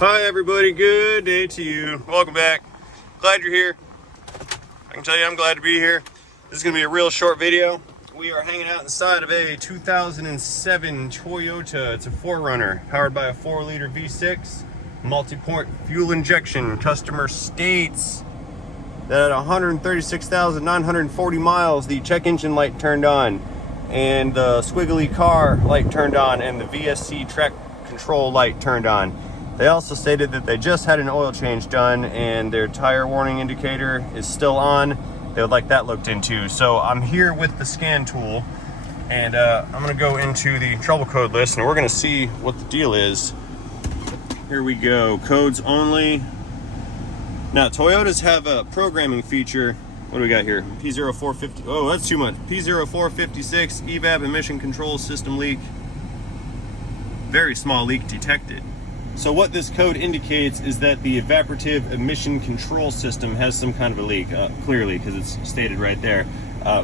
Hi everybody, good day to you. Welcome back. Glad you're here. I can tell you I'm glad to be here. This is going to be a real short video. We are hanging out inside of a 2007 Toyota. It's a 4Runner powered by a 4-liter V6 multi-point fuel injection. Customer states that at 136,940 miles the check engine light turned on and the squiggly car light turned on and the VSC track control light turned on. They also stated that they just had an oil change done and their tire warning indicator is still on. They would like that looked into. So I'm here with the scan tool and I'm gonna go into the trouble code list and we're gonna see what the deal is. Here we go, codes only. Now Toyotas have a programming feature. What do we got here? P0450, oh that's too much. P0456 evap emission control system leak. Very small leak detected. So what this code indicates is that the evaporative emission control system has some kind of a leak, clearly, because it's stated right there.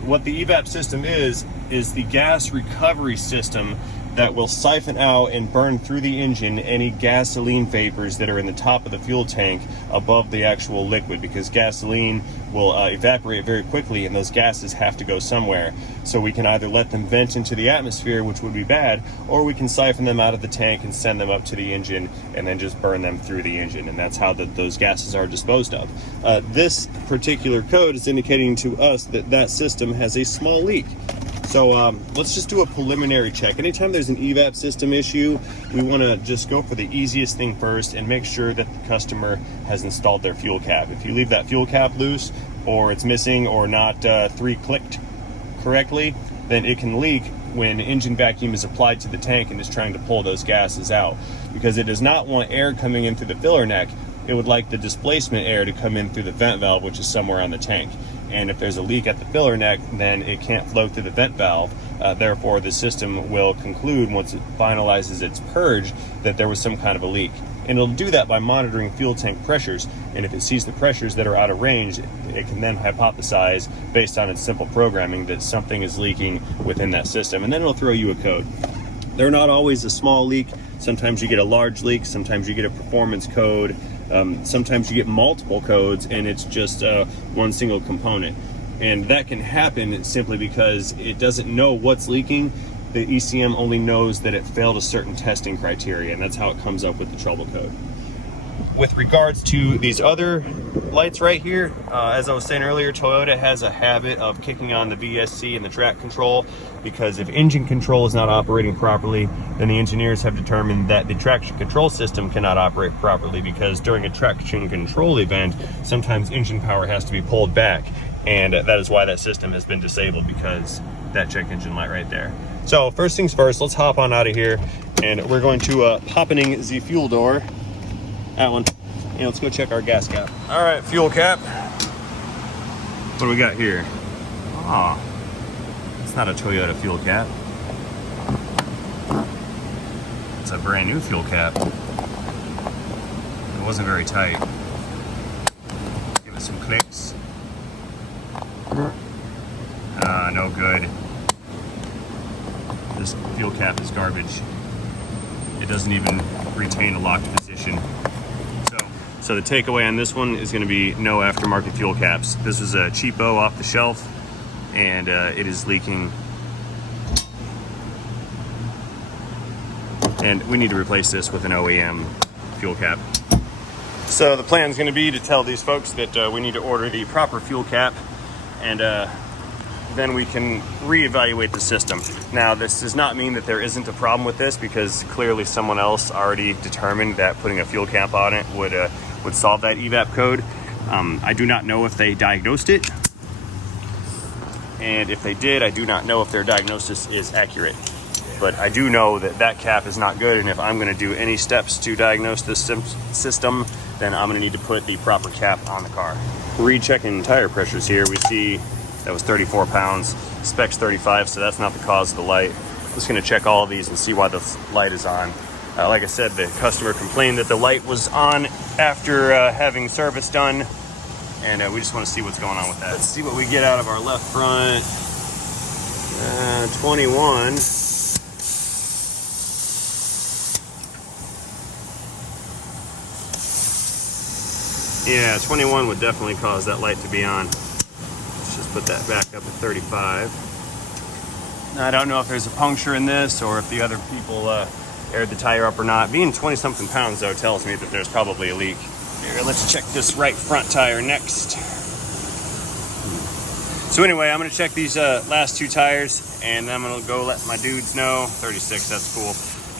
What the evap system is the gas recovery system that will siphon out and burn through the engine any gasoline vapors that are in the top of the fuel tank above the actual liquid, because gasoline will evaporate very quickly and those gases have to go somewhere. So we can either let them vent into the atmosphere, which would be bad, or we can siphon them out of the tank and send them up to the engine and then just burn them through the engine, and that's how those gases are disposed of. This particular code is indicating to us that that system has a small leak. So let's just do a preliminary check. Anytime there's an evap system issue, we want to just go for the easiest thing first and make sure that the customer has installed their fuel cap. If you leave that fuel cap loose, or it's missing, or not 3-clicked correctly, then it can leak when engine vacuum is applied to the tank and is trying to pull those gases out, because it does not want air coming in through the filler neck. It would like the displacement air to come in through the vent valve, which is somewhere on the tank. And if there's a leak at the filler neck, then it can't flow through the vent valve. Therefore, the system will conclude, once it finalizes its purge, that there was some kind of a leak. And it'll do that by monitoring fuel tank pressures. And if it sees the pressures that are out of range, it can then hypothesize, based on its simple programming, that something is leaking within that system. And then it'll throw you a code. They're not always a small leak. Sometimes you get a large leak. Sometimes you get a performance code. Sometimes you get multiple codes and it's just one single component. And that can happen simply because it doesn't know what's leaking. The ECM only knows that it failed a certain testing criteria, and that's how it comes up with the trouble code. With regards to these other lights right here, as I was saying earlier, Toyota has a habit of kicking on the VSC and the track control, because if engine control is not operating properly, then the engineers have determined that the traction control system cannot operate properly, because during a traction control event, sometimes engine power has to be pulled back, and that is why that system has been disabled, because that check engine light right there. So first things first, let's hop on out of here, and we're going to popping the fuel door. That one. And let's go check our gas cap. All right, fuel cap. What do we got here? Oh, it's not a Toyota fuel cap. It's a brand new fuel cap. It wasn't very tight. Give it some clicks. No good. This fuel cap is garbage. It doesn't even retain a locked position. So the takeaway on this one is going to be no aftermarket fuel caps. This is a cheapo off the shelf, and it is leaking. And we need to replace this with an OEM fuel cap. So the plan is going to be to tell these folks that we need to order the proper fuel cap, and then we can reevaluate the system. Now, this does not mean that there isn't a problem with this, because clearly someone else already determined that putting a fuel cap on it would solve that evap code. I do not know if they diagnosed it, and if they did, I do not know if their diagnosis is accurate. But I do know that that cap is not good, and if I'm going to do any steps to diagnose this system, then I'm going to need to put the proper cap on the car. Rechecking tire pressures here, we see that was 34 pounds, specs 35, so that's not the cause of the light. I'm just going to check all of these and see why the light is on. Like I said, the customer complained that the light was on after having service done, and we just want to see what's going on with that. Let's see what we get out of our left front. 21. Yeah, 21 would definitely cause that light to be on. Let's just put that back up at 35. Now, I don't know if there's a puncture in this or if the other people aired the tire up or not. Being 20-something pounds, though, tells me that there's probably a leak. Here, let's check this right front tire next. So anyway, I'm going to check these last two tires, and then I'm going to go let my dudes know. 36, that's cool.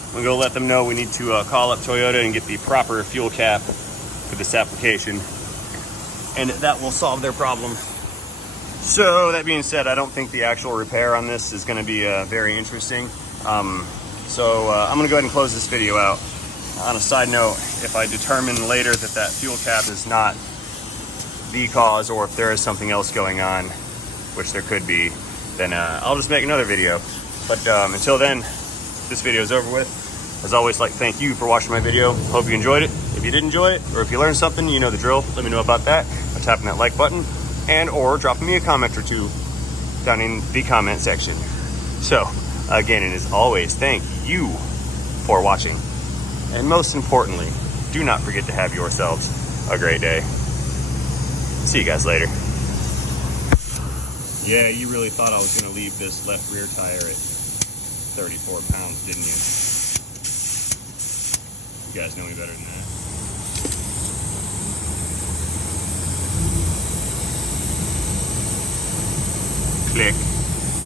I'm going to go let them know we need to call up Toyota and get the proper fuel cap for this application, and that will solve their problem. So that being said, I don't think the actual repair on this is going to be very interesting. So I'm going to go ahead and close this video out. On a side note, if I determine later that that fuel cap is not the cause, or if there is something else going on, which there could be, then I'll just make another video. But until then, this video is over with. As always, like, thank you for watching my video. Hope you enjoyed it. If you did enjoy it, or if you learned something, you know the drill. Let me know about that by tapping that like button, and or dropping me a comment or two down in the comment section. So, again, and as always, thank you for watching. And most importantly, do not forget to have yourselves a great day. See you guys later. Yeah, you really thought I was going to leave this left rear tire at 34 pounds, didn't you? You guys know me better than that. Click.